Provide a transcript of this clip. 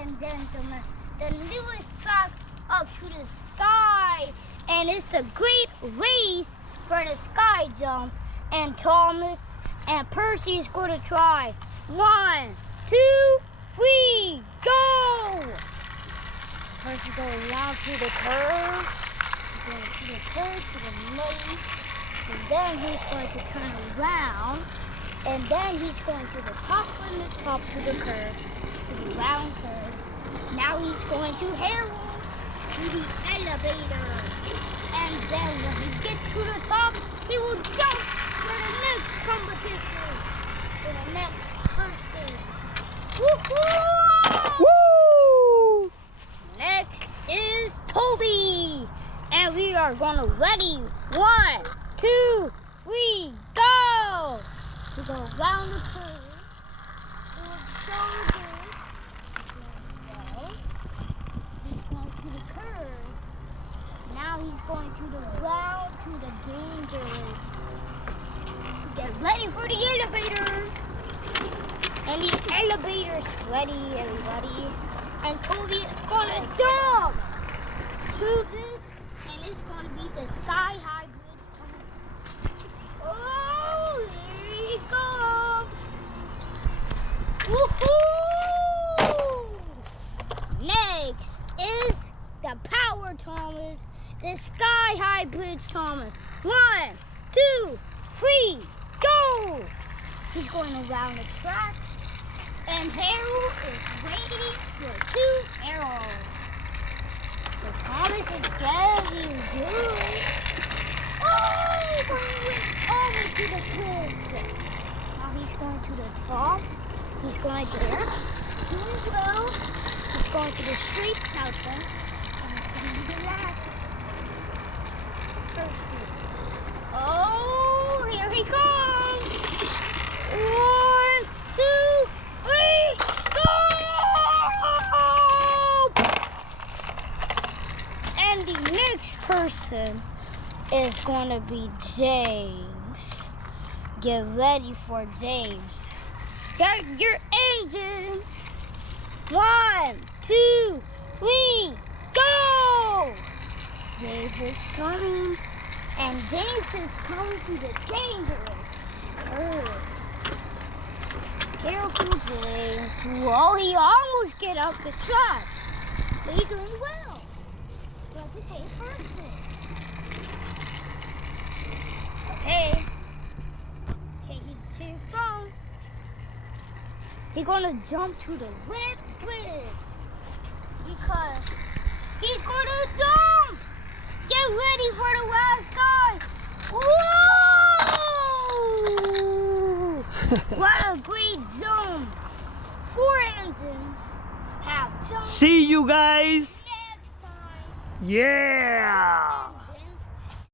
and gentlemen, the newest track up to the sky, and it's the great race for the sky jump. And Thomas and Percy is going to try. 1, 2, 3, go! Percy's going around to the curve. He's going to the curve to the nose, and then he's going to turn around, and then he's going to the top and the top to the curve, to the round curve. Now he's going to herald to the elevator, and then when he gets to the top, he will jump for the next competition, for the next person. Woohoo! Woo! Next is Toby, and we are gonna ready. 1, 2, 3, go! We go around the curve. It looks so good. He's going to the curve. Now he's going to the ground, to the dangerous. Get ready for the elevator. And the elevator's ready, everybody. And Toby is gonna jump through this, and it's gonna be the sky high bridge tunnel. Oh, here he goes! Woohoo! Next is the power Thomas, the sky high bridge Thomas. 1, 2, 3, go! He's going around the track. And Harold is waiting for 2 arrows. So Thomas is getting good. Oh, but he went over to the cliff. Now he's going to the top. He's going there. Doing well. He's going to the straight outside. And he's going to the last person. Oh, here he comes. 1, 2, 3, go! And the next person is going to be James. Get ready for James. Start your engines. 1, 2, 3, go! James is coming. And James is coming to the dangerous curve. Careful, James. Whoa, he almost get up the track. But he's doing well. But this ain't perfect. Okay, here he comes. He's gonna jump to the red bridge. Because he's gonna jump! Get ready for the last guy! Whoa! What a great jump! 4 engines have jumped. See you guys Next time. Yeah.